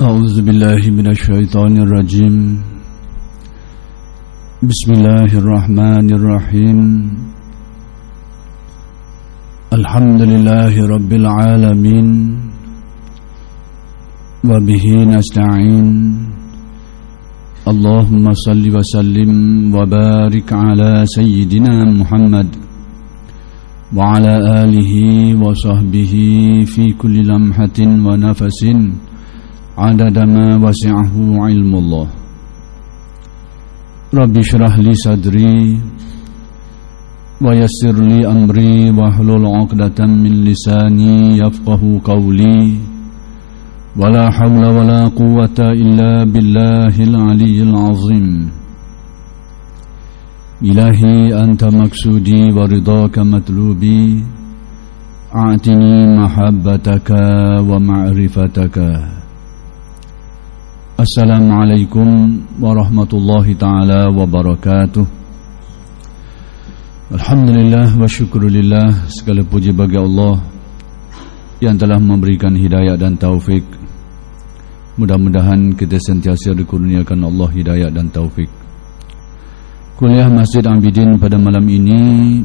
أعوذ بالله من الشيطان الرجيم بسم الله الرحمن الرحيم الحمد لله رب العالمين وبه نستعين اللهم صل وسلم وبارك على سيدنا محمد وعلى آله وصحبه في كل لمحة ونفس عدد ما وسعه علم الله رب اشرح لي صدري ويسر لي أمري واحلل عقدة من لساني يفقه قولي ولا حول ولا قوة إلا بالله العلي العظيم إلهي أنت مقصودي ورضاك مطلوبي أعطني محبتك ومعرفتك. Assalamualaikum warahmatullahi ta'ala wabarakatuh. Alhamdulillah wa syukurillah, segala puji bagi Allah yang telah memberikan hidayah dan taufik. Mudah-mudahan kita sentiasa dikurniakan Allah hidayah dan taufik. Kuliah Masjid Abidin pada malam ini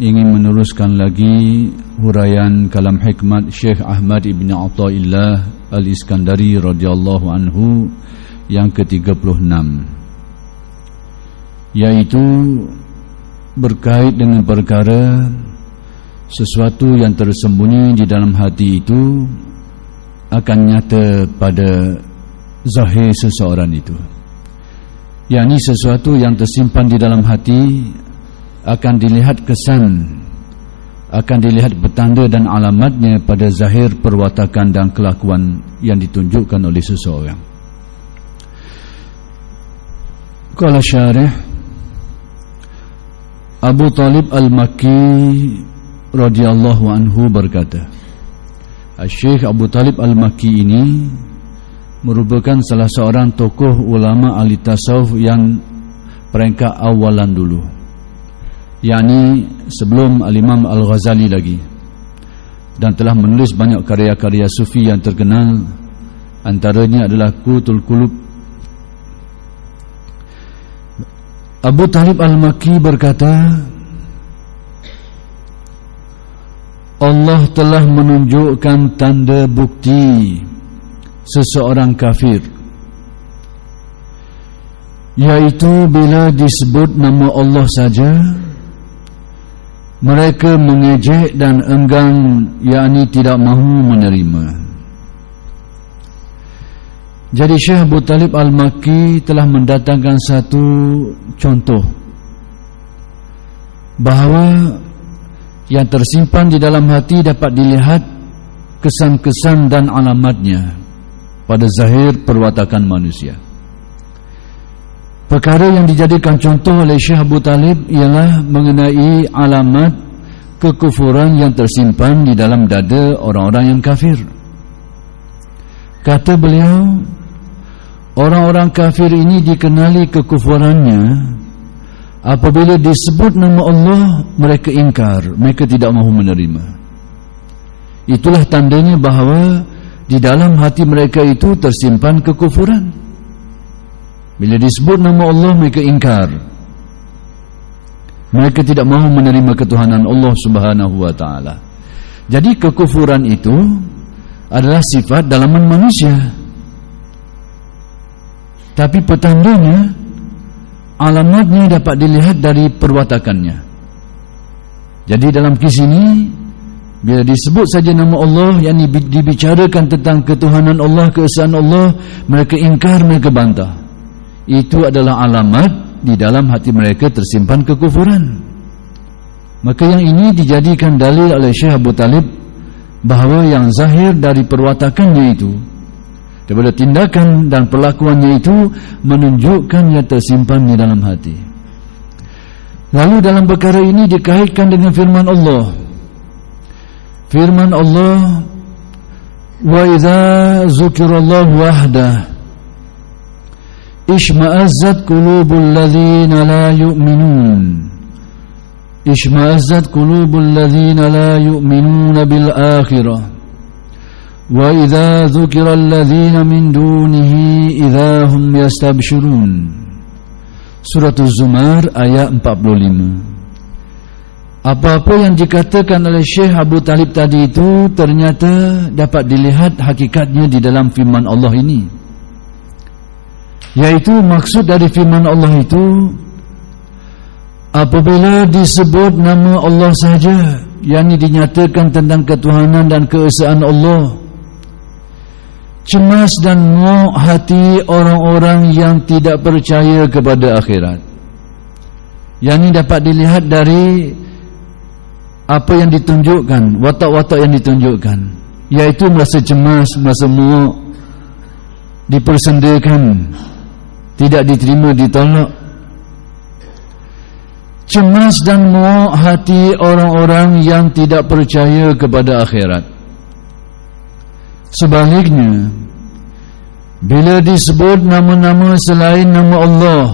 ingin meneruskan lagi huraian kalam hikmat Syekh Ahmad Ibn Athaillah Al-Iskandari radhiyallahu anhu yang ke-36, yaitu berkait dengan perkara sesuatu yang tersembunyi di dalam hati itu akan nyata pada zahir seseorang itu, yakni sesuatu yang tersimpan di dalam hati akan dilihat kesan, akan dilihat petanda dan alamatnya pada zahir perwatakan dan kelakuan yang ditunjukkan oleh seseorang. Qala syarih Abu Talib Al-Makki radhiyallahu anhu berkata, Syekh Abu Talib Al-Makki ini merupakan salah seorang tokoh ulama ahli tasawuf yang peringkat awalan dulu, yakni sebelum Al-Imam Al-Ghazali lagi, dan telah menulis banyak karya-karya sufi yang terkenal. Antaranya adalah Qutul Qulub. Abu Talib Al-Makki berkata, Allah telah menunjukkan tanda bukti seseorang kafir, yaitu bila disebut nama Allah saja mereka mengejek dan enggan, yakni tidak mahu menerima. Jadi Syekh Abu Talib Al-Makki telah mendatangkan satu contoh bahawa yang tersimpan di dalam hati dapat dilihat kesan-kesan dan alamatnya pada zahir perwatakan manusia. Perkara yang dijadikan contoh oleh Syekh Abu Talib ialah mengenai alamat kekufuran yang tersimpan di dalam dada orang-orang yang kafir. Kata beliau, orang-orang kafir ini dikenali kekufurannya apabila disebut nama Allah mereka ingkar, mereka tidak mahu menerima. Itulah tandanya bahawa di dalam hati mereka itu tersimpan kekufuran. Bila disebut nama Allah mereka ingkar, mereka tidak mahu menerima ketuhanan Allah Subhanahu wa ta'ala. Jadi kekufuran itu adalah sifat dalaman manusia, tapi petandanya, alamatnya dapat dilihat dari perwatakannya. Jadi dalam kisah ini, bila disebut saja nama Allah, yang dibicarakan tentang ketuhanan Allah, keesaan Allah, mereka ingkar, mereka bantah. Itu adalah alamat di dalam hati mereka tersimpan kekufuran. Maka yang ini dijadikan dalil oleh Syekh Abu Talib bahawa yang zahir dari perwatakannya itu, daripada tindakan dan perlakuannya itu, menunjukkan yang tersimpan di dalam hati. Lalu dalam perkara ini dikaitkan dengan firman Allah. Firman Allah, wa idza zukirallahu wahdah Ishma'azzat qulubul ladzina la yu'minun. Ishma'azzat qulubul ladzina la yu'minuna bil akhirah wa idza dzukira alladzina min dunihi idza hum yastabshirun. Surah Az-Zumar ayat 45. Apa-apa yang dikatakan oleh Syekh Abu Talib tadi itu ternyata dapat dilihat hakikatnya di dalam firman Allah ini, yaitu maksud dari firman Allah itu apabila disebut nama Allah sahaja, yakni dinyatakan tentang ketuhanan dan keesaan Allah, cemas dan muak hati orang-orang yang tidak percaya kepada akhirat. Yang ini dapat dilihat dari apa yang ditunjukkan, watak-watak yang ditunjukkan, yaitu merasa cemas, merasa muak, dipersendakan, tidak diterima, ditolak. Cemas dan muak hati orang-orang yang tidak percaya kepada akhirat. Sebaliknya, bila disebut nama-nama selain nama Allah,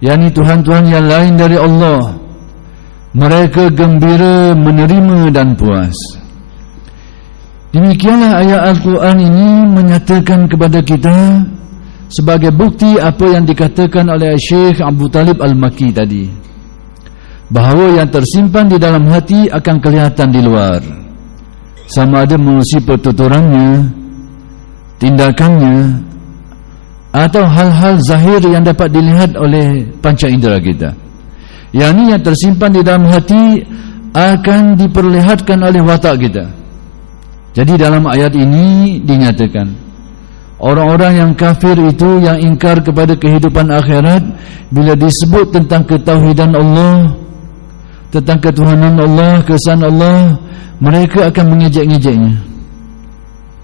yakni Tuhan-Tuhan yang lain dari Allah, mereka gembira, menerima dan puas. Demikianlah ayat Al-Quran ini menyatakan kepada kita sebagai bukti apa yang dikatakan oleh Syekh Abu Talib Al-Makki tadi, bahawa yang tersimpan di dalam hati akan kelihatan di luar, sama ada melalui pertuturannya, tindakannya, atau hal-hal zahir yang dapat dilihat oleh panca indera kita. Yang ini yang tersimpan di dalam hati akan diperlihatkan oleh watak kita. Jadi dalam ayat ini dinyatakan orang-orang yang kafir itu, yang ingkar kepada kehidupan akhirat, bila disebut tentang ketauhidan Allah, tentang ketuhanan Allah, keesaan Allah, mereka akan mengejek-ngejeknya.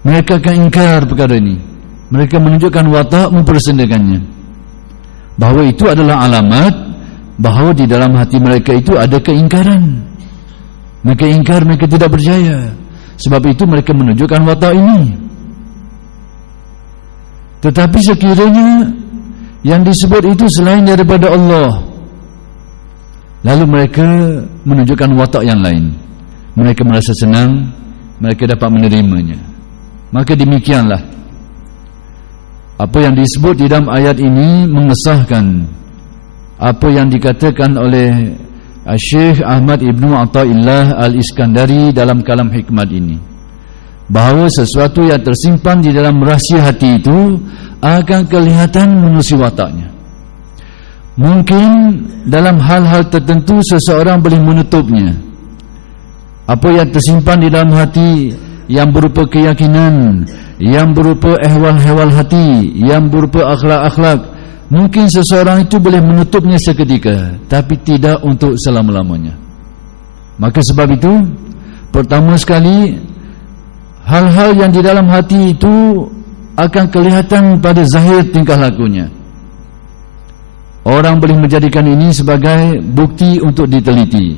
Mereka akan ingkar perkara ini. Mereka menunjukkan watak, mempersendakannya, bahawa itu adalah alamat bahawa di dalam hati mereka itu ada keingkaran. Mereka ingkar, mereka tidak percaya. Sebab itu mereka menunjukkan watak ini. Tetapi sekiranya yang disebut itu selain daripada Allah, lalu mereka menunjukkan watak yang lain, mereka merasa senang, mereka dapat menerimanya. Maka demikianlah apa yang disebut di dalam ayat ini mengesahkan apa yang dikatakan oleh Syekh Ahmad Ibnu Athaillah Al-Iskandari dalam kalam hikmat ini, bahawa sesuatu yang tersimpan di dalam rahsia hati itu akan kelihatan menerusi wataknya. Mungkin dalam hal-hal tertentu seseorang boleh menutupnya. Apa yang tersimpan di dalam hati yang berupa keyakinan, yang berupa ehwal-ehwal hati, yang berupa akhlak-akhlak, mungkin seseorang itu boleh menutupnya seketika, tapi tidak untuk selama-lamanya. Maka sebab itu, pertama sekali, hal-hal yang di dalam hati itu akan kelihatan pada zahir tingkah lakunya. Orang boleh menjadikan ini sebagai bukti untuk diteliti,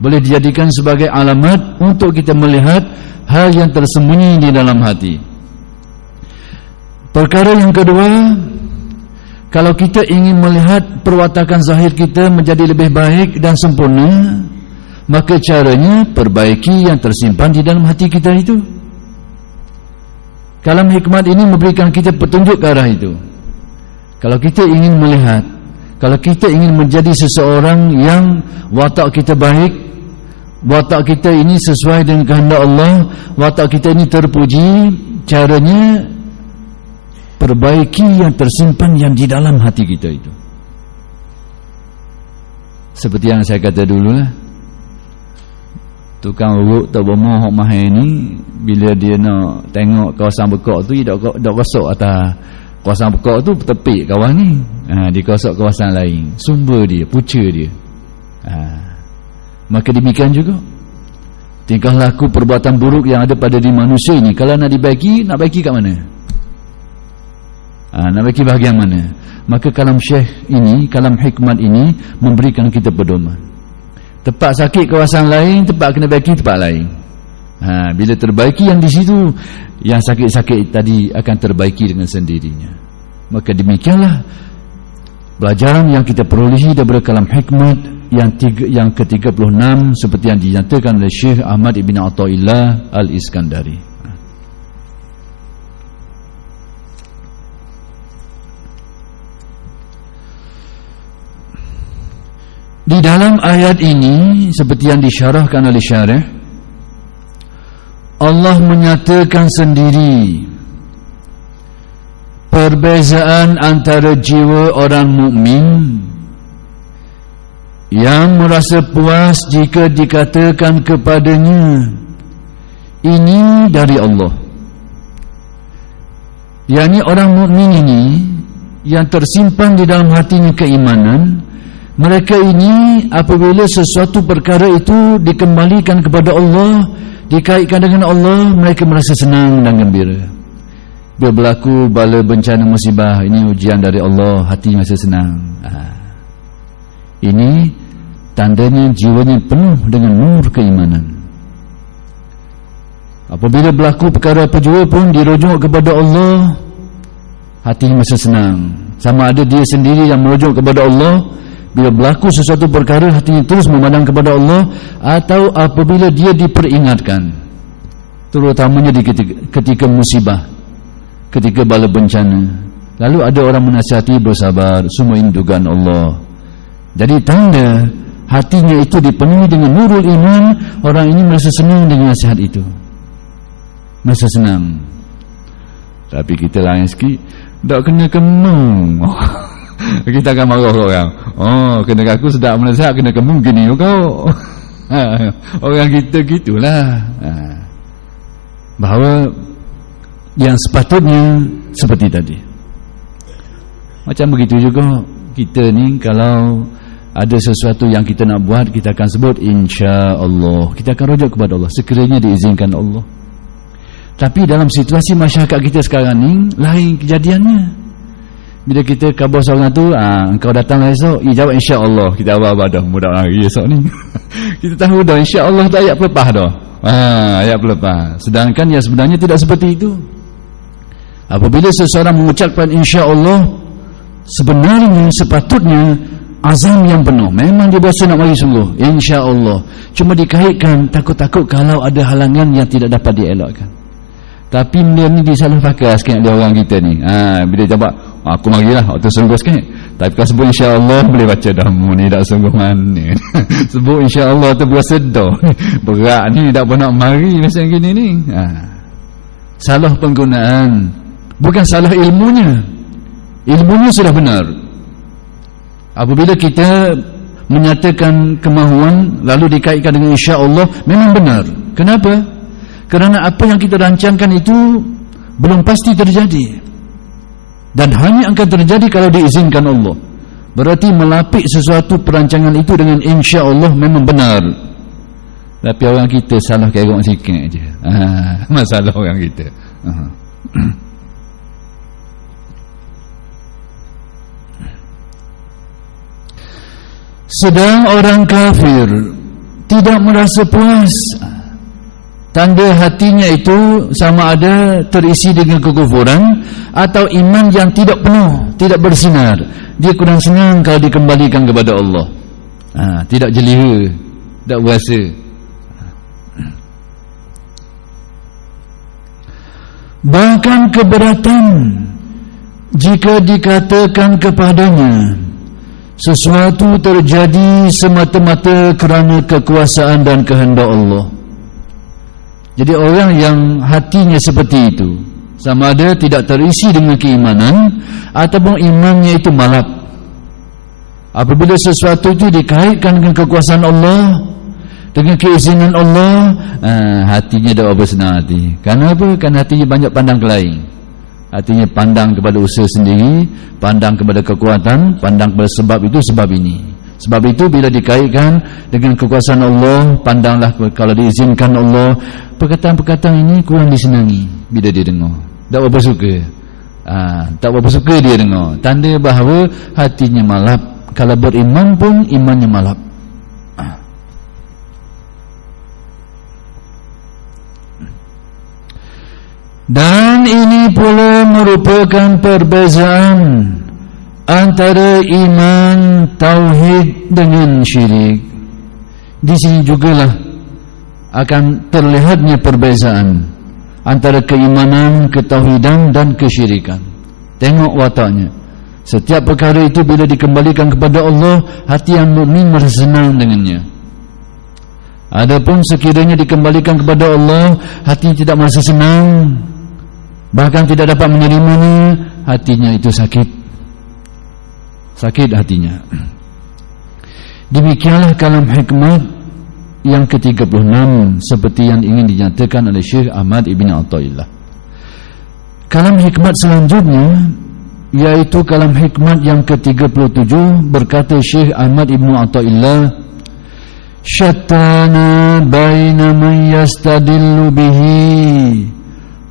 boleh dijadikan sebagai alamat untuk kita melihat hal yang tersembunyi di dalam hati. Perkara yang kedua, kalau kita ingin melihat perwatakan zahir kita menjadi lebih baik dan sempurna, maka caranya perbaiki yang tersimpan di dalam hati kita itu. Kalam hikmat ini memberikan kita petunjuk ke arah itu. Kalau kita ingin melihat, kalau kita ingin menjadi seseorang yang watak kita baik, watak kita ini sesuai dengan kehendak Allah, watak kita ini terpuji, caranya perbaiki yang tersimpan yang di dalam hati kita itu. Seperti yang saya kata dulu lah, tukang urut atau bomoh hok mahal ni, bila dia nak tengok kawasan bekak tu, dia dak kosok atas kawasan bekak tu, tepik kawan ni, dikosok kawasan lain, sumber dia, punca dia. Maka demikian juga tingkah laku perbuatan buruk yang ada pada diri manusia ini, kalau nak dibaiki, nak baiki kat mana? Nak bagi bahagian mana? Maka kalam syekh ini, kalam hikmat ini memberikan kita pedoman. Tempat sakit kawasan lain, tempat kena baiki tempat lain. Bila terbaiki yang di situ, yang sakit-sakit tadi akan terbaiki dengan sendirinya. Maka demikianlah pelajaran yang kita perolehi daripada kalam hikmat yang ke-36 seperti yang dinyatakan oleh Syekh Ahmad Ibn Athaillah Al-Iskandari. Di dalam ayat ini seperti yang disyarahkan oleh syarih, Allah menyatakan sendiri perbezaan antara jiwa orang mukmin yang merasa puas jika dikatakan kepadanya ini dari Allah. Yakni orang mukmin ini yang tersimpan di dalam hatinya keimanan, mereka ini apabila sesuatu perkara itu dikembalikan kepada Allah, dikaitkan dengan Allah, mereka merasa senang dan gembira. Bila berlaku bala bencana musibah, ini ujian dari Allah, hati merasa senang. Ini tandanya jiwanya penuh dengan nur keimanan. Apabila berlaku perkara apa jua pun dirujuk kepada Allah, hatinya merasa senang. Sama ada dia sendiri yang merujuk kepada Allah, bila berlaku sesuatu perkara hatinya terus memandang kepada Allah, atau apabila dia diperingatkan, terutamanya ketika musibah, ketika bala bencana, lalu ada orang menasihati bersabar, semua ini dugaan Allah. Jadi tanda hatinya itu dipenuhi dengan nurul iman, orang ini merasa senang dengan nasihat itu, merasa senang. Tapi kita lain sikit, tak kena kemung. Kita akan marah orang. Oh, kena aku sedap menasihat, kena kemung gini kau. Orang kita gitulah. Bahawa yang sepatutnya seperti tadi. Macam begitu juga kita ni, kalau ada sesuatu yang kita nak buat, kita akan sebut insya-Allah. Kita akan rujuk kepada Allah sekiranya diizinkan Allah. Tapi dalam situasi masyarakat kita sekarang ni lain kejadiannya. Bila kita khabar seorang tu, engkau datanglah esok, jawab insya-Allah. Kita abah dah mudah lari esok ni. Kita tahu dah insya-Allah tu ayat pelepah dah. Ayat pelepah. Sedangkan yang sebenarnya tidak seperti itu. Apabila seseorang mengucapkan insya-Allah, sebenarnya sepatutnya azam yang penuh. Memang dia berasa nak mari sungguh, insya-Allah. Cuma dikaitkan takut-takut kalau ada halangan yang tidak dapat dielakkan. Tapi benda ni disalah pakai sikit oleh orang kita ni. Bila jawab, aku marilah, aku sungguh sikit. Tapi kalau sebut insya-Allah, boleh baca dah, ni tak sungguh mana. Sebut insya-Allah tu berasa dah. Berat ni, tak pernah mari macam gini ni. Salah penggunaan. Bukan salah ilmunya. Ilmunya sudah benar. Apabila kita menyatakan kemahuan lalu dikaitkan dengan insya-Allah, memang benar. Kenapa? Kerana apa yang kita rancangkan itu belum pasti terjadi, dan hanya akan terjadi kalau diizinkan Allah. Berarti melapik sesuatu perancangan itu dengan insya-Allah memang benar. Tapi orang kita salah kerok sikit je. Masalah orang kita. Sedang orang kafir tidak merasa puas. Tanda hatinya itu sama ada terisi dengan kekufuran atau iman yang tidak penuh, tidak bersinar. Dia kurang senang kalau dikembalikan kepada Allah. Tidak jeliha, tidak berasa. Bahkan keberatan jika dikatakan kepadanya sesuatu terjadi semata-mata kerana kekuasaan dan kehendak Allah. Jadi orang yang hatinya seperti itu, sama ada tidak terisi dengan keimanan ataupun imannya itu malap. Apabila sesuatu itu dikaitkan dengan kekuasaan Allah, dengan keizinan Allah, hatinya dah bersenang hati. Kenapa? Kerana hatinya banyak pandang ke lain. Hatinya pandang kepada usaha sendiri, pandang kepada kekuatan, pandang kepada sebab itu, sebab ini. Sebab itu bila dikaitkan dengan kekuasaan Allah, pandanglah kalau diizinkan Allah. Perkataan-perkataan ini kurang disenangi bila dia dengar. Tak berapa suka. Tak berapa suka dia dengar. Tanda bahawa hatinya malap. Kalau beriman pun imannya malap. Dan ini pula merupakan perbezaan antara iman, tauhid dengan syirik. Di sini jugalah akan terlihatnya perbezaan antara keimanan, ketauhidan dan kesyirikan. Tengok wataknya. Setiap perkara itu bila dikembalikan kepada Allah, hati yang mukmin merasa senang dengannya. Adapun sekiranya dikembalikan kepada Allah, hati tidak merasa senang, bahkan tidak dapat menerimanya, hatinya itu sakit. Sakit hatinya. Demikianlah kalam hikmat yang ke-36 seperti yang ingin dinyatakan oleh Syekh Ahmad Ibn Athaillah. Kalam hikmat selanjutnya yaitu kalam hikmat yang ke-37, berkata Syekh Ahmad Ibn Athaillah, syattana baina man yastadillu bihi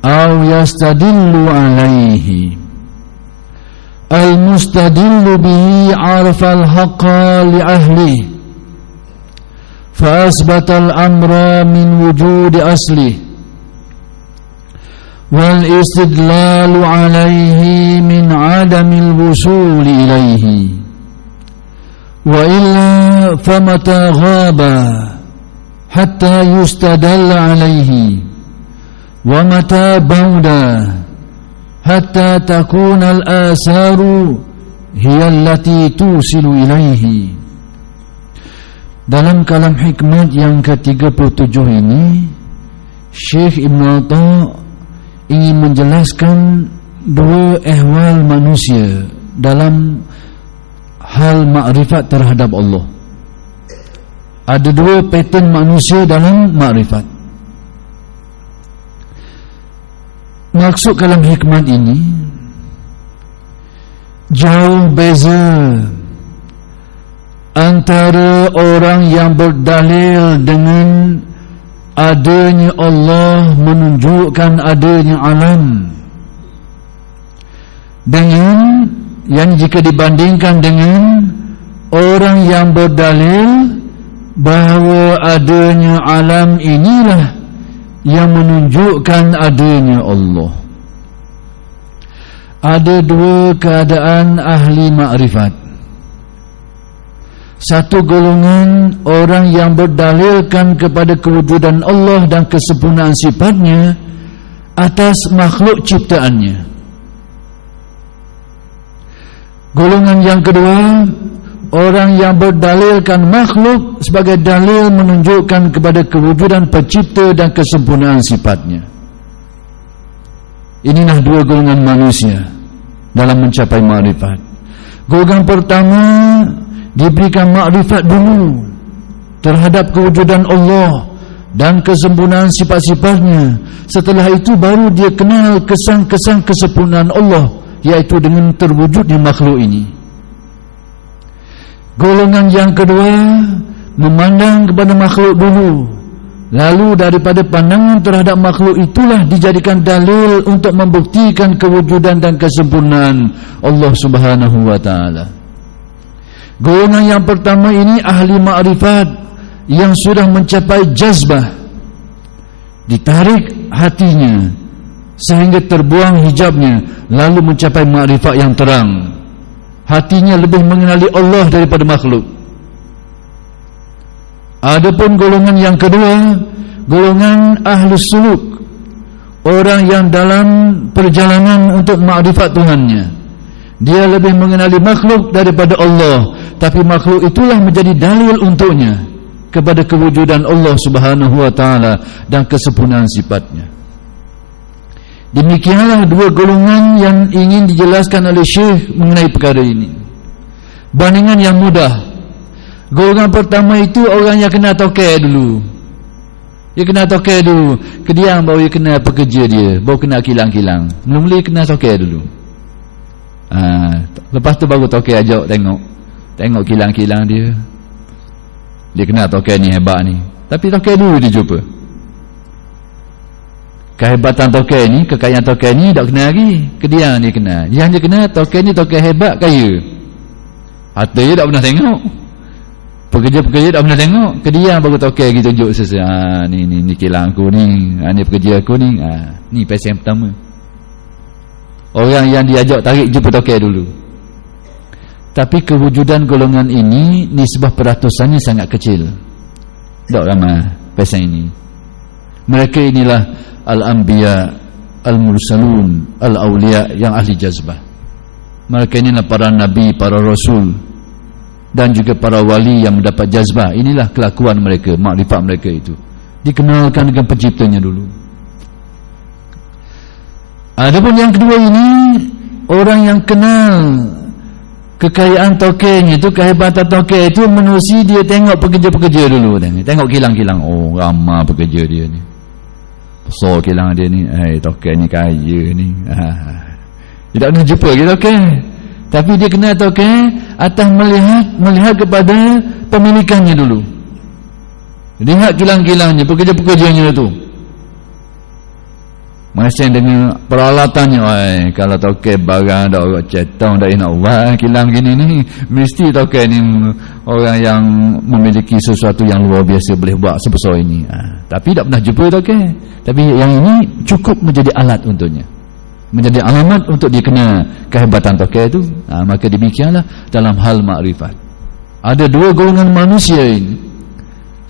aw yastadillu alaihi. Al-mustadillu bihi arafa al-haqqa li ahli fa asbata al-amra min wujudi asli wal istidlalu alaihi min adami al-wusul ilaihi wa illa famata ghaba hatta yustadalla alaihi wa mata bauda hatta takuna al-asaru hiya allati tusilu ilaihi. Dalam kalam hikmat yang ke-37 ini, Syekh Ibn Atha ingin menjelaskan dua ehwal manusia dalam hal makrifat terhadap Allah. Ada dua pattern manusia dalam makrifat. Maksud kalam hikmat ini, jauh beza antara orang yang berdalil dengan adanya Allah, menunjukkan adanya alam, dengan yang jika dibandingkan dengan orang yang berdalil bahawa adanya alam inilah yang menunjukkan adanya Allah. Ada dua keadaan ahli makrifat. Satu golongan orang yang berdalilkan kepada kewujudan Allah dan kesempurnaan sifatnya atas makhluk ciptaannya. Golongan yang kedua, orang yang berdalilkan makhluk sebagai dalil menunjukkan kepada kewujudan pencipta dan kesempurnaan sifatnya. Inilah dua golongan manusia dalam mencapai makrifat. Golongan pertama diberikan makrifat dulu terhadap kewujudan Allah dan kesempurnaan sifat-sifatnya. Setelah itu baru dia kenal kesan-kesan kesempurnaan Allah, iaitu dengan terwujudnya makhluk ini. Golongan yang kedua memandang kepada makhluk dulu, lalu daripada pandangan terhadap makhluk itulah dijadikan dalil untuk membuktikan kewujudan dan kesempurnaan Allah Subhanahu wa ta'ala. Golongan yang pertama ini ahli makrifat yang sudah mencapai jazbah, ditarik hatinya sehingga terbuang hijabnya, lalu mencapai makrifat yang terang. Hatinya lebih mengenali Allah daripada makhluk. Adapun golongan yang kedua, golongan ahli suluk, orang yang dalam perjalanan untuk makrifat Tuhannya. Dia lebih mengenali makhluk daripada Allah, tapi makhluk itulah menjadi dalil untuknya kepada kewujudan Allah Subhanahu wa ta'ala dan kesempurnaan sifatnya. Demikianlah dua golongan yang ingin dijelaskan oleh Syekh mengenai perkara ini. Bandingan yang mudah. Golongan pertama itu orang yang kena tokek dulu. Dia kena tokek dulu. Kediam baru dia kena pekerja dia, baru kena kilang-kilang. Mula-mula kena tokek dulu. Lepas tu baru tokek ajak tengok kilang-kilang dia. Dia kena tokek ni hebat ni. Tapi tokek dulu dia jumpa. Kehebatan tokek ni, kekayaan tokek ni tak kena lagi. Kediam dia kena. Yang dia kena tokek ni tokek hebat, kaya. Harta dia tak pernah tengok. Pekerja-pekerja tak pernah tengok. Kediam baru tokek lagi tunjuk sesuatu. Ni kilang aku ni. Ni pekerja aku ni. Ni pesen yang pertama. Orang yang diajak tarik jumpa tokek dulu. Tapi kewujudan golongan ini nisbah peratusannya sangat kecil. Tak ramai pesan ini. Mereka inilah al-anbiya, al-mursalun, al-awliya yang ahli jazbah. Mereka inilah para nabi, para rasul, dan juga para wali yang mendapat jazbah. Inilah kelakuan mereka, makrifat mereka itu. Dikenalkan dengan penciptanya dulu. Adapun yang kedua ini, orang yang kenal kekayaan tokenya itu, kehebatan tokek itu, menerusi dia tengok pekerja-pekerja dulu. Tengok kilang-kilang. Oh, ramai pekerja dia ni. Besar kilang dia ni. Tokek ni kaya ni. Dia tak pernah jumpa lagi tokek. Tapi dia kenal tokek atas melihat kepada pemilikannya dulu. Lihat kilang-kilangnya, pekerja-pekerjanya tu. Masing dengan peralatannya. Kalau tokek barang dah orang cetong, dah nak buat kilang gini ni, mesti tokek ni orang yang memiliki sesuatu yang luar biasa boleh buat sebesar ini. Tapi tak pernah jumpa tokek. Tapi yang ini cukup menjadi alat untuknya, menjadi alamat untuk dikenal kehebatan tokek itu. Maka demikianlah dalam hal makrifat. Ada dua golongan manusia ini.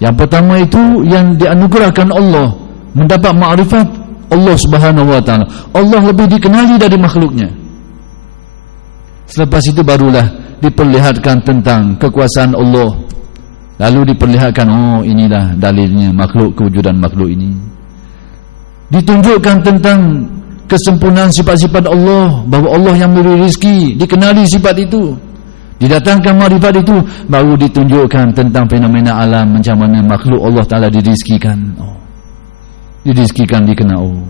Yang pertama itu yang dianugerahkan Allah mendapat makrifat Allah Subhanahu wa ta'ala. Allah lebih dikenali dari makhluknya. Selepas itu barulah diperlihatkan tentang kekuasaan Allah. Lalu diperlihatkan, oh inilah dalilnya makhluk, kewujudan makhluk ini. Ditunjukkan tentang kesempurnaan sifat-sifat Allah, bahawa Allah yang memberi rezeki, dikenali sifat itu. Didatangkan makrifat itu, baru ditunjukkan tentang fenomena alam, macam mana makhluk Allah Ta'ala dirizkikan. Dirizkikan, dikenal. Oh,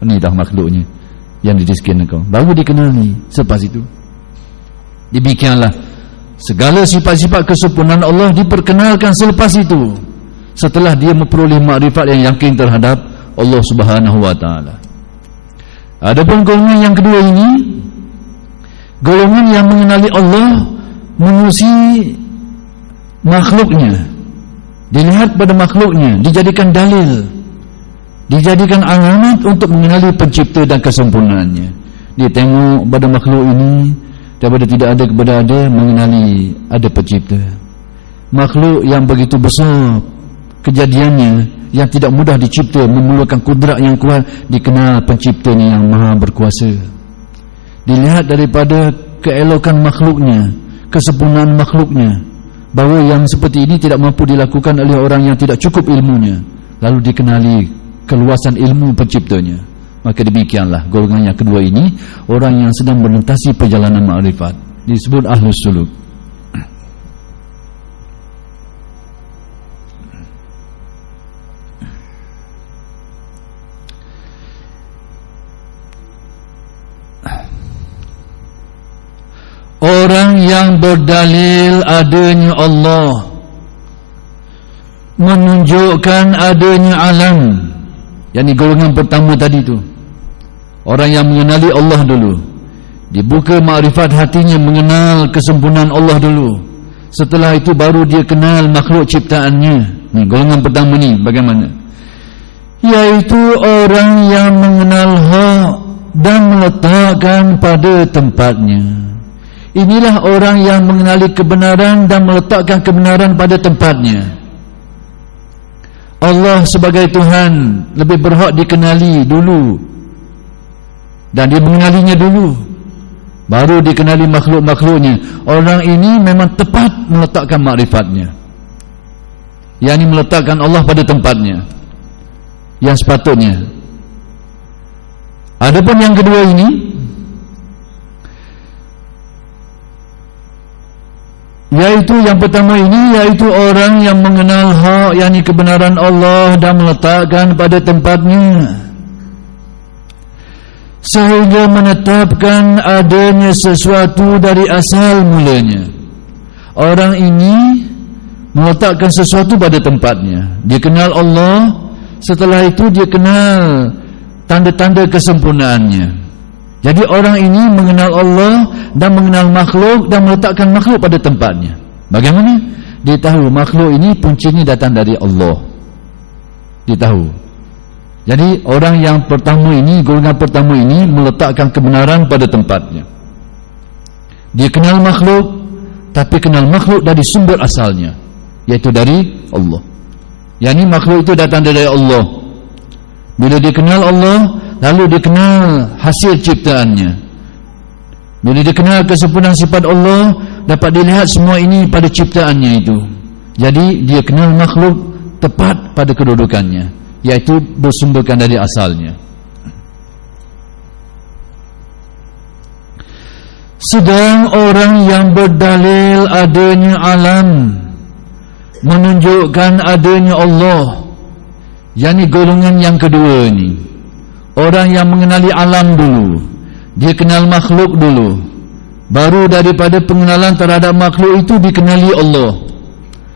ini dah makhluknya yang dirizkikan kau. Baru dikenali selepas itu. Demikianlah segala sifat-sifat kesempurnaan Allah diperkenalkan selepas itu, setelah dia memperoleh makrifat yang yakin terhadap Allah Subhanahu wa ta'ala. Adapun golongan yang kedua ini, golongan yang mengenali Allah menerusi makhluknya, dilihat pada makhluknya, dijadikan dalil, dijadikan alamat untuk mengenali pencipta dan kesempurnaannya. Dia tengok pada makhluk ini, daripada tidak ada kepada ada, mengenali ada pencipta. Makhluk yang begitu besar kejadiannya, yang tidak mudah dicipta, memerlukan kudrat yang kuat, dikenal penciptanya yang maha berkuasa. Dilihat daripada keelokan makhluknya, kesempurnaan makhluknya, bahawa yang seperti ini tidak mampu dilakukan oleh orang yang tidak cukup ilmunya. Lalu dikenali keluasan ilmu penciptanya. Maka demikianlah golongan yang kedua ini, orang yang sedang melintasi perjalanan makrifat, disebut ahlus suluk. Orang yang berdalil adanya Allah, menunjukkan adanya alam. Yang ini golongan pertama tadi tu, orang yang mengenali Allah dulu, dibuka makrifat hatinya, mengenal kesempurnaan Allah dulu. Setelah itu baru dia kenal makhluk ciptaannya. Ni golongan pertama ni bagaimana? Yaitu orang yang mengenal hak dan meletakkan pada tempatnya. Inilah orang yang mengenali kebenaran dan meletakkan kebenaran pada tempatnya. Allah sebagai Tuhan lebih berhak dikenali dulu, dan dia mengenalinya dulu, baru dikenali makhluk-makhluknya. Orang ini memang tepat meletakkan makrifatnya, yakni meletakkan Allah pada tempatnya yang sepatutnya. Adapun yang kedua ini, yaitu yang pertama ini, yaitu orang yang mengenal hak, yakni kebenaran Allah, dan meletakkan pada tempatnya, sehingga menetapkan adanya sesuatu dari asal mulanya. Orang ini meletakkan sesuatu pada tempatnya. Dia kenal Allah, setelah itu dia kenal tanda-tanda kesempurnaannya. Jadi orang ini mengenal Allah dan mengenal makhluk dan meletakkan makhluk pada tempatnya. Bagaimana? Dia tahu makhluk ini puncinya datang dari Allah. Dia tahu. Jadi orang yang pertama ini, golongan pertama ini, meletakkan kebenaran pada tempatnya. Dia kenal makhluk tapi kenal makhluk dari sumber asalnya, iaitu dari Allah. Yang ini makhluk itu datang dari Allah. Bila dikenal Allah, lalu dikenal hasil ciptaannya. Bila dikenal kesempurnaan sifat Allah, dapat dilihat semua ini pada ciptaannya itu. Jadi dia kenal makhluk tepat pada kedudukannya, iaitu bersumberkan dari asalnya. Sedang orang yang berdalil adanya alam, menunjukkan adanya Allah, yakni golongan yang kedua ini, orang yang mengenali alam dulu, dia kenal makhluk dulu, baru daripada pengenalan terhadap makhluk itu dikenali Allah.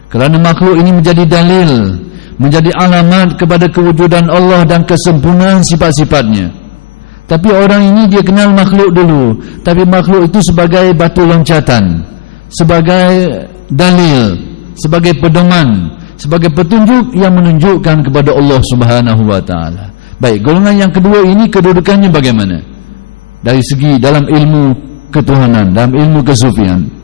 Kerana makhluk ini menjadi dalil, menjadi alamat kepada kewujudan Allah dan kesempurnaan sifat-sifatnya. Tapi orang ini dia kenal makhluk dulu, tapi makhluk itu sebagai batu loncatan, sebagai dalil, sebagai pedoman, sebagai petunjuk yang menunjukkan kepada Allah Subhanahu wa taala. Baik, golongan yang kedua ini kedudukannya bagaimana? Dari segi dalam ilmu ketuhanan, dalam ilmu kesufian.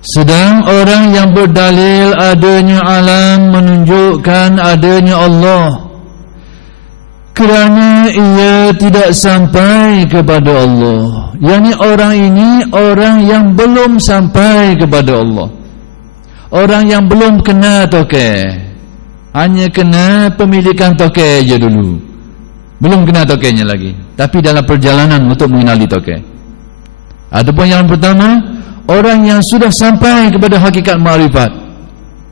Sedang orang yang berdalil adanya alam menunjukkan adanya Allah, kerana ia tidak sampai kepada Allah. Yani orang ini orang yang belum sampai kepada Allah, orang yang belum kena tokeh, hanya kena pemilikan tokeh je dulu, belum kena tokehnya lagi, tapi dalam perjalanan untuk mengenali tokeh. Adapun yang pertama, orang yang sudah sampai kepada hakikat ma'rifat,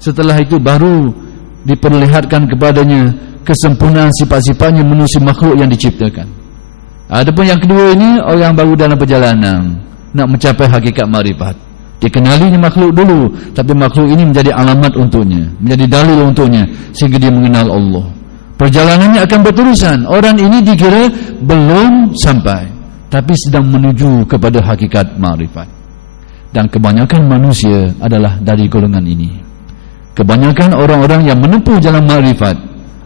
setelah itu baru diperlihatkan kepadanya kesempurnaan sifat-sifatnya menusi makhluk yang diciptakan. Adapun yang kedua ini, orang baru dalam perjalanan nak mencapai hakikat ma'rifat. Dikenalinya makhluk dulu, tapi makhluk ini menjadi alamat untuknya, menjadi dalil untuknya, sehingga dia mengenal Allah. Perjalanannya akan berterusan. Orang ini dikira belum sampai, tapi sedang menuju kepada hakikat ma'rifat. Dan kebanyakan manusia adalah dari golongan ini. Kebanyakan orang-orang yang menempuh jalan ma'rifat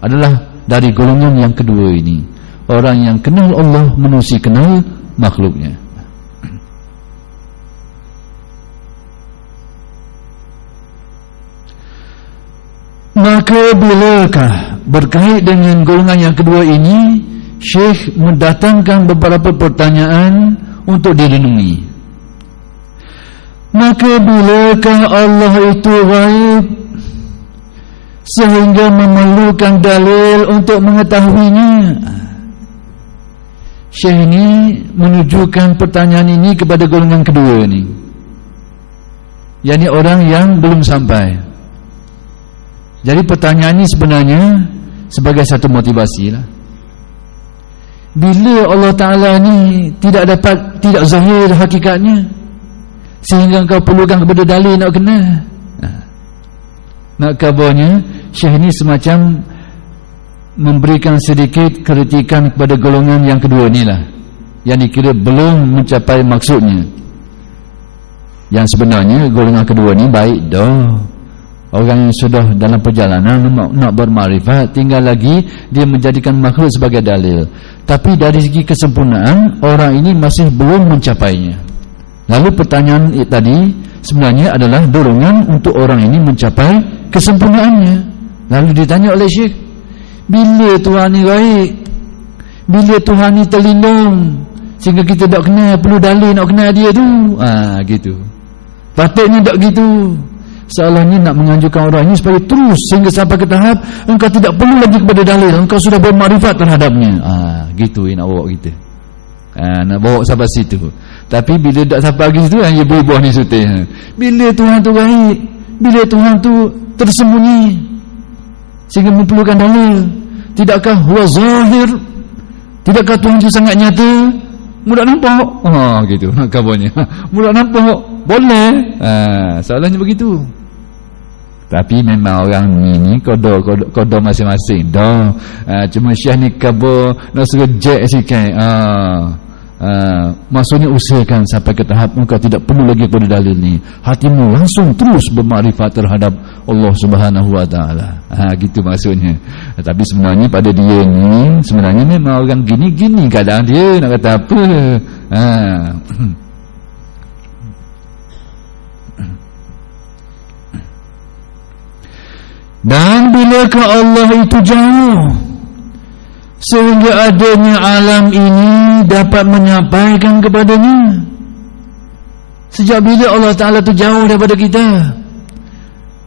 adalah dari golongan yang kedua ini, orang yang kenal Allah menusi kenal makhluknya. Maka bilakah berkait dengan golongan yang kedua ini, Syekh mendatangkan beberapa pertanyaan untuk direnungi. Maka bilakah Allah itu ghaib sehingga memerlukan dalil untuk mengetahuinya? Syekh ini menunjukkan pertanyaan ini kepada golongan kedua ini, yakni orang yang belum sampai. Jadi pertanyaan ini sebenarnya sebagai satu motivasi lah. Bila Allah Ta'ala ni tidak zahir hakikatnya, sehingga engkau perlukan kepada dalil nak kena. Nak kabarnya, Syekh ini semacam memberikan sedikit kritikan kepada golongan yang kedua inilah, yang dikira belum mencapai maksudnya. Yang sebenarnya golongan kedua ni baik dah. Orang yang sudah dalam perjalanan nak bermakrifat, tinggal lagi dia menjadikan makhluk sebagai dalil. Tapi dari segi kesempurnaan, orang ini masih belum mencapainya. Lalu pertanyaan tadi sebenarnya adalah dorongan untuk orang ini mencapai kesempurnaannya. Lalu ditanya oleh Syekh, bila Tuhan ni baik, bila Tuhan ni terlindung, sehingga kita tak kena perlu dalil nak kena dia tu. Gitu. Patutnya tak gitu. Seolahnya nak menganjurkan orang ini supaya terus sehingga sampai ke tahap engkau tidak perlu lagi kepada dalil, engkau sudah bermakrifat terhadapnya. Gitu nak bawa kita. Nak bawa sampai situ. Tapi bila tak sampai lagi situ, hanya berubah ni sutih. Bila Tuhan tu baik, bila Tuhan tu tersembunyi sehingga memerlukan dalil, tidakkah huwa zahir, tidakkah Tuhan tu sangat nyata, mudah nampak? Gitu nak kabarnya. Mudah nampak, boleh. Soalannya begitu. Tapi memang orang ni kodok masing-masing dah. Cuma Syekh ni kabar nak suruh jack sikit. Maksudnya usahakan sampai ke tahap engkau tidak perlu lagi kepada dalil ni, hatimu langsung terus bermakrifat terhadap Allah Subhanahu Wa Taala. Gitu maksudnya. Tapi sebenarnya pada dia ni sebenarnya memang orang gini-gini kadang dia nak kata apa. Dan bilakah Allah itu jauh sehingga adanya alam ini dapat menyampaikan kepadanya? Sejak bila Allah Ta'ala itu jauh daripada kita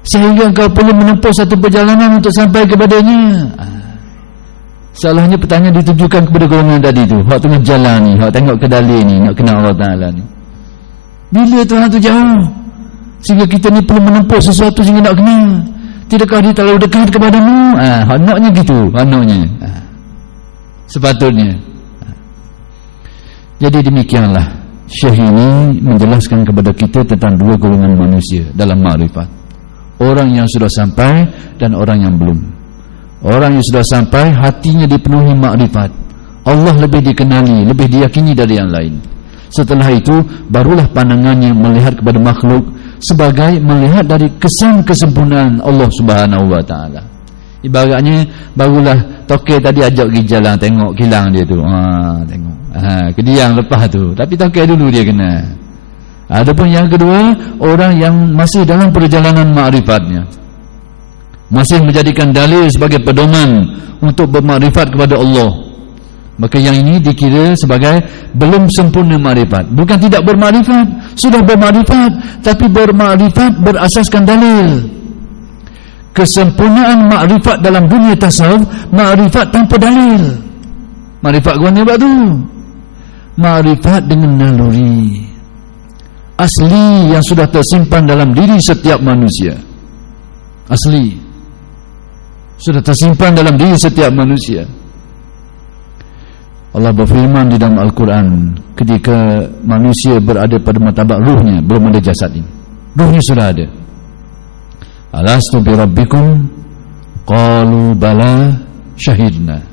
sehingga engkau perlu menempuh satu perjalanan untuk sampai kepadanya? Salahnya pertanyaan ditujukan kepada golongan tadi tu, hak tengah jalan ni, hak tengok ke dalil ni, nak kenal Allah Ta'ala ni. Bila Tuhan tu jauh sehingga kita ni perlu menempuh sesuatu sehingga nak kenal? Tidakkah dia terlalu dekat kepadamu? Naknya gitu, naknya. Sepatutnya. Jadi demikianlah Syekh ini menjelaskan kepada kita tentang dua golongan manusia dalam makrifat. Orang yang sudah sampai dan orang yang belum. Orang yang sudah sampai hatinya dipenuhi makrifat, Allah lebih dikenali, lebih diyakini dari yang lain. Setelah itu barulah pandangannya melihat kepada makhluk sebagai melihat dari kesan kesempurnaan Allah Subhanahu Wa Taala. Ibaratnya barulah tokek tadi ajak pergi jalan tengok kilang dia tu. Tengok. Kediang lepas tu. Tapi tokek dulu dia kena. Adapun yang kedua, orang yang masih dalam perjalanan makrifatnya, masih menjadikan dalil sebagai pedoman untuk bermakrifat kepada Allah, maka yang ini dikira sebagai belum sempurna makrifat. Bukan tidak bermakrifat, sudah bermakrifat, tapi bermakrifat berasaskan dalil. Kesempurnaan makrifat dalam dunia tasawuf, makrifat tanpa dalil. Makrifat gua ni apa tu? Makrifat dengan naluri asli yang sudah tersimpan dalam diri setiap manusia. Asli sudah tersimpan dalam diri setiap manusia. Allah berfirman di dalam Al-Quran ketika manusia berada pada martabat ruhnya, belum ada jasad ini, ruhnya sudah ada. Alastu bi rabbikum qalu bala syahidna.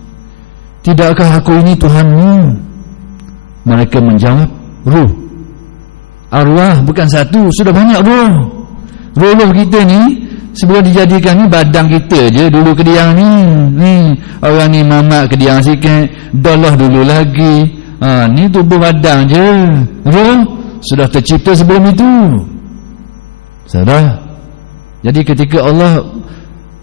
Tidakkah aku ini Tuhanmu? Mereka menjawab, ruh. Arwah bukan satu, sudah banyak ruh. Ruh kita ni sebelum dijadikan ni badan kita je dulu kediang ni. Orang ni mamak kediang sikit, dolah dulu lagi. Ni tubuh badan je. Ruh sudah tercipta sebelum itu. Saudara. Jadi ketika Allah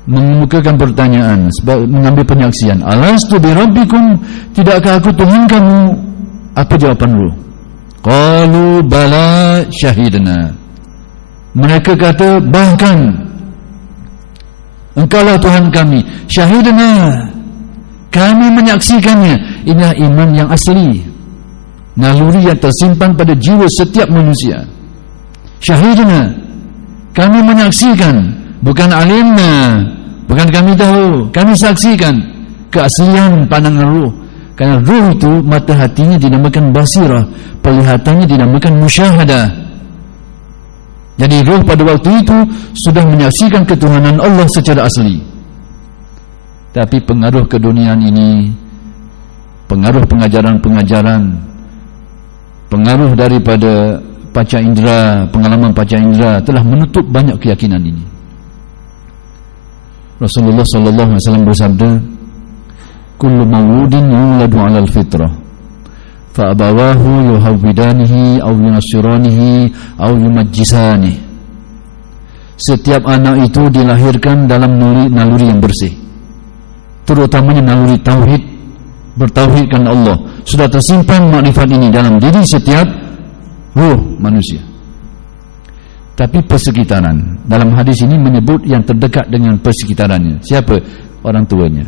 mengemukakan pertanyaan, mengambil penyaksian, alastu bi rabbikum, tidakkah aku Tuhan kamu? Apa jawapan ruh? Qalu bala syahidna. Mereka kata bahkan engkaulah Tuhan kami. Syahidna, kami menyaksikannya. Inilah iman yang asli, naluri yang tersimpan pada jiwa setiap manusia. Syahidna, kami menyaksikan, bukan alimna, bukan kami tahu, kami saksikan keaslian pandangan ruh. Kerana ruh itu mata hatinya dinamakan basirah, penglihatannya dinamakan musyahadah. Jadi ruh pada waktu itu sudah menyaksikan ketuhanan Allah secara asli. Tapi pengaruh keduniaan ini, pengaruh pengajaran-pengajaran, pengaruh daripada panca indera, pengalaman panca indera telah menutup banyak keyakinan ini. Rasulullah sallallahu alaihi wasallam bersabda, kullu mawludin yuladu 'alal fitrah fa abawahu yuhawwidanihi aw yunassiranihi aw yumajjisanihi. Setiap anak itu dilahirkan dalam naluri yang bersih, terutamanya naluri tauhid, bertauhidkan Allah. Sudah tersimpan makrifat ini dalam diri setiap ruh manusia. Tapi persekitaran, dalam hadis ini menyebut yang terdekat dengan persekitarannya. Siapa? Orang tuanya.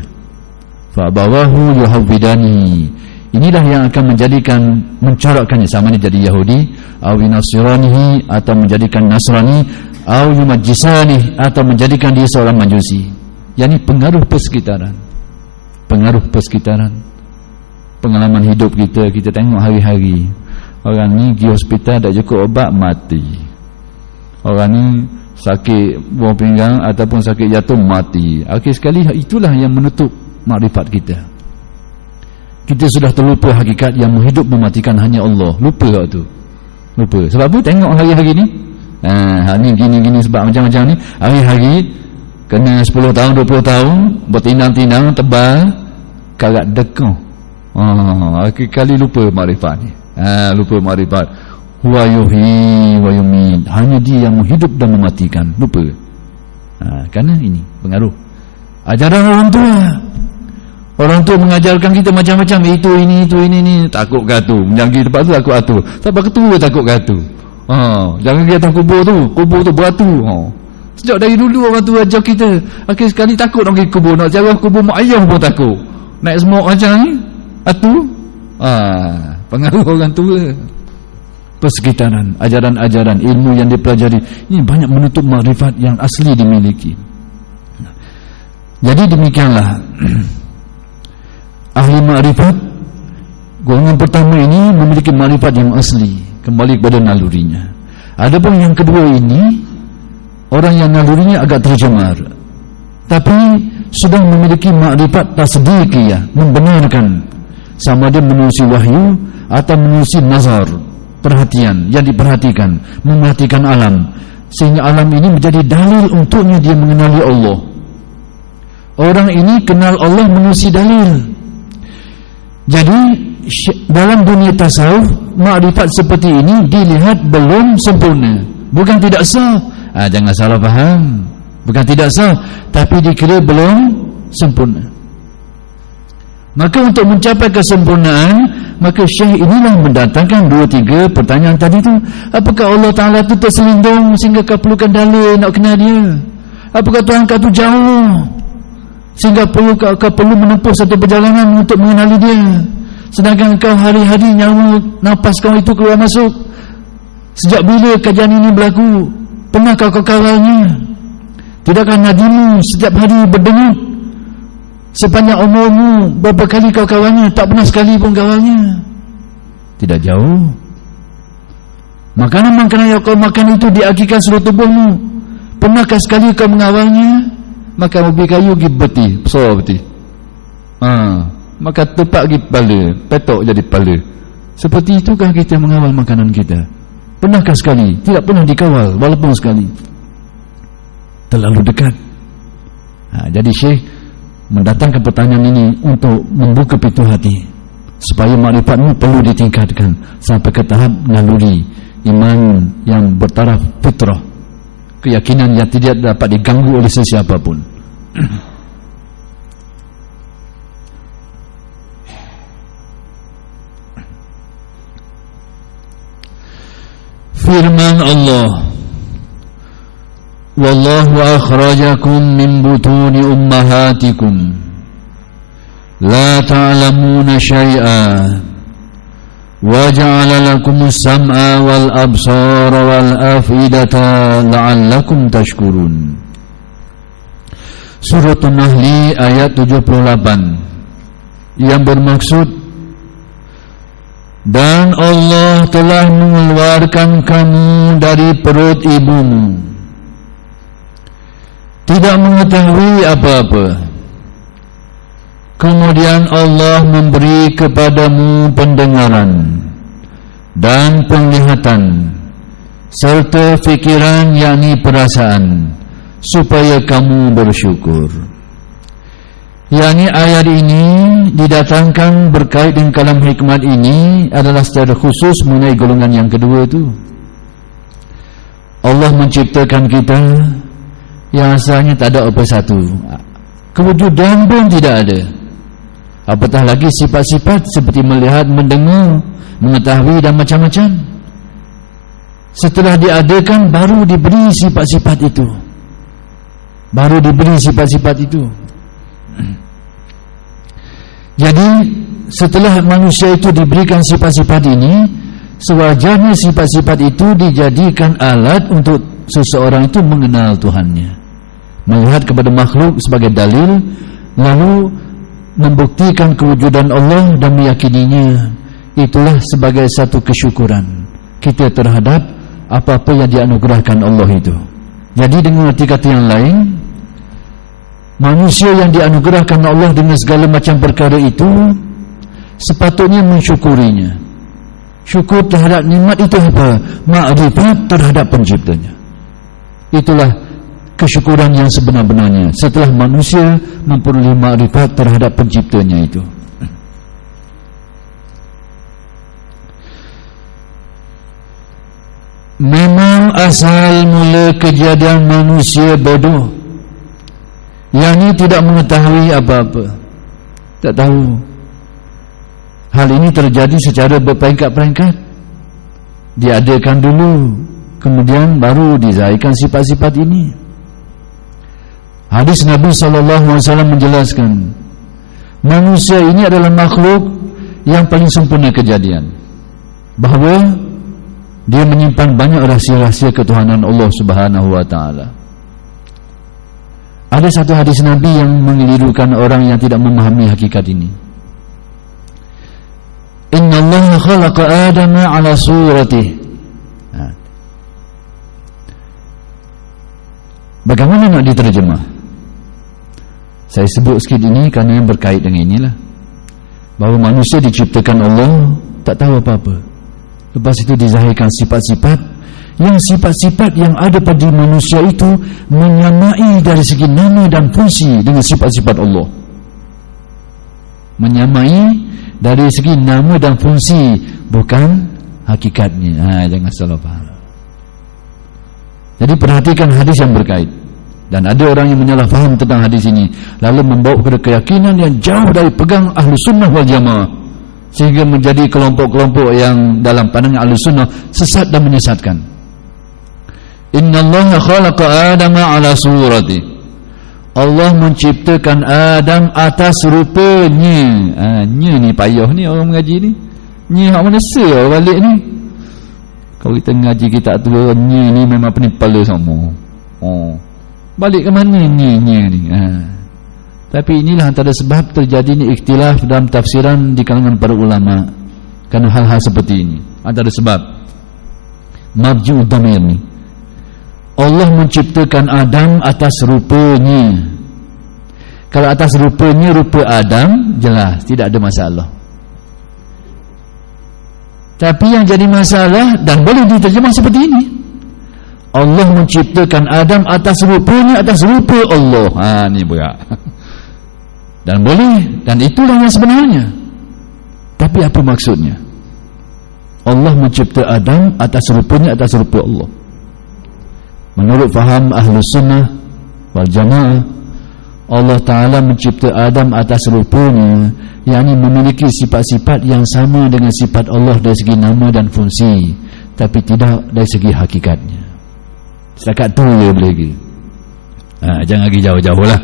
Fa abawahu yuhawwidani. Inilah yang akan menjadikan, mencorakkannya, sama dia jadi Yahudi, aw yunasiranihi, atau menjadikan Nasrani, aw yumajjisani, atau menjadikan dia seorang Majusi. Yani pengaruh persekitaran. Pengaruh persekitaran. Pengalaman hidup kita tengok hari-hari. Orang ni pergi hospital tak cukup obat, mati. Orang ni sakit buah pinggang ataupun sakit jantung, mati. Akhir sekali itulah yang menutup makrifat kita. kita sudah terlupa hakikat yang menghidup mematikan hanya Allah. Lupa waktu. Lupa. Sebab apa? Tengok hari-hari ni. Hari ni gini-gini sebab macam-macam ni. Hari-hari kena 10 tahun, 20 tahun, bertinang-tinang, tebal, karat dekong. Kali lupa makrifat ni. Lupa makrifat. Huwa yuhyi wa yumiit. Hanya dia yang menghidup dan mematikan. Lupa. Kerana ini pengaruh ajaran orang tua. Orang tua mengajarkan kita macam-macam, itu ini. Takut gatu, menjangkit tempat tu takut atu. Sampai ketua takut gatu. Jangan dia atas kubur tu beratu. Sejak dari dulu orang tua ajar kita. Akhir sekali takut nak pergi kubur, nak ziarah kubur mak ayah pun takut. Naik semua macam ni atu. Pengaruh orang tua. Persekitaran, ajaran-ajaran, ilmu yang dipelajari ini banyak menutup makrifat yang asli dimiliki. Jadi demikianlah ahli makrifat golongan pertama ini memiliki makrifat yang asli, kembali kepada nalurinya. Adapun yang kedua ini orang yang nalurinya agak tercemar tapi sudah memiliki makrifat tasdiqiyah, membenarkan sama dia menerusi wahyu atau menerusi nazar, perhatian yang diperhatikan, memperhatikan alam, sehingga alam ini menjadi dalil untuknya dia mengenali Allah. Orang ini kenal Allah menerusi dalil. Jadi dalam dunia tasawuf, makrifat seperti ini dilihat belum sempurna, bukan tidak sah. Jangan salah faham, bukan tidak sah, tapi dikira belum sempurna. Maka untuk mencapai kesempurnaan, maka Syekh inilah mendatangkan 2-3 pertanyaan tadi tu. Apakah Allah Ta'ala tu terselindung sehingga kau perlukan dalil nak kenal dia? Apakah Tuhan kau tu jauh sehingga kau perlu menempuh satu perjalanan untuk mengenali dia? Sedangkan kau hari-hari nyawa nafas kau itu keluar masuk. Sejak bila kajian ini berlaku? Pernah kau kawalnya? Tidakkah nadimu setiap hari berdengut? Sepanjang umurmu berapa kali kau kawalnya? Tak pernah sekali pun kawalnya. Tidak jauh. Makanan-makanan yang kau makan itu diakikan seluruh tubuhmu. Pernahkah sekali kau mengawalnya? Makan ubi kayu pergi beti, besar beti. Maka tepak pergi kepala, petok jadi kepala. Seperti itukah kita mengawal makanan kita? Pernahkah sekali? Tidak pernah dikawal walaupun sekali. Terlalu dekat. Jadi Syekh mendatangkan pertanyaan ini untuk membuka pintu hati supaya makrifatmu perlu ditingkatkan sampai ke tahap naluri, iman yang bertaraf fitrah, keyakinan yang tidak dapat diganggu oleh sesiapa pun. Firman Allah, wallahu akhrajakum min butuni ummahatikum la ta'lamuna syai'a wa ja'ala lakumus sam'a wal absara wal af'idata la'allakum tashkurun. Surah An-Nahl ayat 78 yang bermaksud, dan Allah telah mengeluarkan kamu dari perut ibumu tidak mengetahui apa-apa. Kemudian Allah memberi kepadamu pendengaran dan penglihatan serta fikiran, yakni perasaan, supaya kamu bersyukur. Yakni ayat ini didatangkan berkait dengan kalam hikmat ini adalah secara khusus mengenai golongan yang kedua itu. Allah menciptakan kita yang asalnya tak ada apa satu, kewujudan pun tidak ada, apatah lagi sifat-sifat seperti melihat, mendengar, mengetahui dan macam-macam. Setelah diadakan baru diberi sifat-sifat itu, Jadi setelah manusia itu diberikan sifat-sifat ini, sewajarnya sifat-sifat itu dijadikan alat untuk seseorang itu mengenal Tuhannya, melihat kepada makhluk sebagai dalil, lalu membuktikan kewujudan Allah dan meyakininya. Itulah sebagai satu kesyukuran kita terhadap apa-apa yang dianugerahkan Allah itu. Jadi dengan arti kata yang lain, manusia yang dianugerahkan Allah dengan segala macam perkara itu sepatutnya mensyukurinya. Syukur terhadap nikmat itu apa? Ma'rifat terhadap penciptanya. Itulah kesyukuran yang sebenar-benarnya setelah manusia memperoleh ma'rifat terhadap penciptanya itu. Memang asal mula kejadian manusia bodoh, yang ini tidak mengetahui apa-apa, tak tahu. Hal ini terjadi secara berperingkat-peringkat. Diadakan dulu, kemudian baru dizahirkan sifat-sifat ini. Hadis Nabi SAW menjelaskan, manusia ini adalah makhluk yang paling sempurna kejadian, bahawa dia menyimpan banyak rahsia-rahsia ketuhanan Allah Subhanahu wa taala. Ada satu hadis Nabi yang mengelirukan orang yang tidak memahami hakikat ini. Inna Allah khalaqa Adama ala suratih. Bagaimana nak diterjemah? Saya sebut sikit ini kerana yang berkait dengan inilah, bahawa manusia diciptakan Allah tak tahu apa-apa. Lepas itu dizahirkan sifat-sifat, yang sifat-sifat yang ada pada manusia itu menyamai dari segi nama dan fungsi dengan sifat-sifat Allah. Menyamai dari segi nama dan fungsi, bukan hakikatnya. Jangan salah faham. Jadi perhatikan hadis yang berkait. Dan ada orang yang menyalah faham tentang hadis ini, lalu membawa kepada keyakinan yang jauh dari pegang ahlu sunnah wal jamaah, sehingga menjadi kelompok-kelompok yang dalam pandangan ahlu sunnah sesat dan menyesatkan. Inna Allah khalaqa Adama ala surati. Allah menciptakan Adam atas rupanya. Nya ni payah ni orang mengaji ni. Nya hak mana se balik ni. Kalau kita mengaji kita tua, nya ni memang penipal sama. Balik ke mana nya ni. Tapi inilah antara sebab terjadi ni ikhtilaf dalam tafsiran di kalangan para ulama, kerana hal-hal seperti ini. Antara sebab marji'ud dhamir ni, Allah menciptakan Adam atas rupanya. Kalau atas rupanya, rupa Adam, jelas tidak ada masalah. Tapi yang jadi masalah, dan boleh diterjemah seperti ini, Allah menciptakan Adam atas rupanya, atas rupa Allah. Ni berat. Dan boleh, dan itulah yang sebenarnya. Tapi apa maksudnya? Allah mencipta Adam atas rupanya, atas rupa Allah. Menurut faham Ahlus Sunnah wal Jamaah, Allah Ta'ala mencipta Adam atas rupanya, yakni memiliki sifat-sifat yang sama dengan sifat Allah dari segi nama dan fungsi, tapi tidak dari segi hakikatnya. Setakat tu je boleh pergi. Jangan pergi jauh-jauh lah.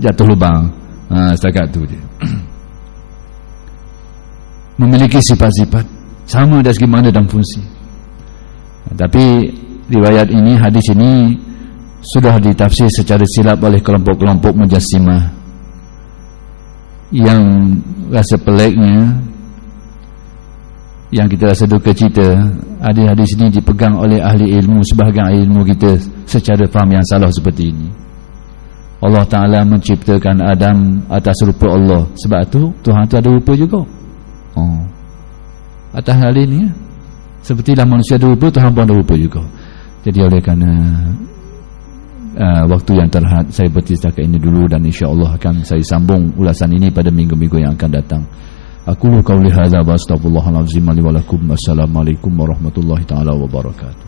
Jatuh lubang. Setakat tu je. Memiliki sifat-sifat sama dari segi mana dan fungsi. Tapi riwayat ini, hadis ini sudah ditafsir secara silap oleh kelompok-kelompok Mujassimah. Yang rasa peliknya, yang kita rasa duka cita, hadis ini dipegang oleh ahli ilmu, sebahagian ahli ilmu kita secara faham yang salah seperti ini. Allah Ta'ala menciptakan Adam atas rupa Allah. Sebab tu Tuhan tu ada rupa juga. Atas hal ini, sepertilah manusia ada rupa, Tuhan pun ada rupa juga. Jadi oleh kerana waktu yang terhad, saya berhenti setakat ini dulu, dan insya-Allah akan saya sambung ulasan ini pada minggu-minggu yang akan datang. Aku qauli hadza wa astaghfirullahal azim li wa lakum. Wassalamualaikum warahmatullahi taala wabarakatuh.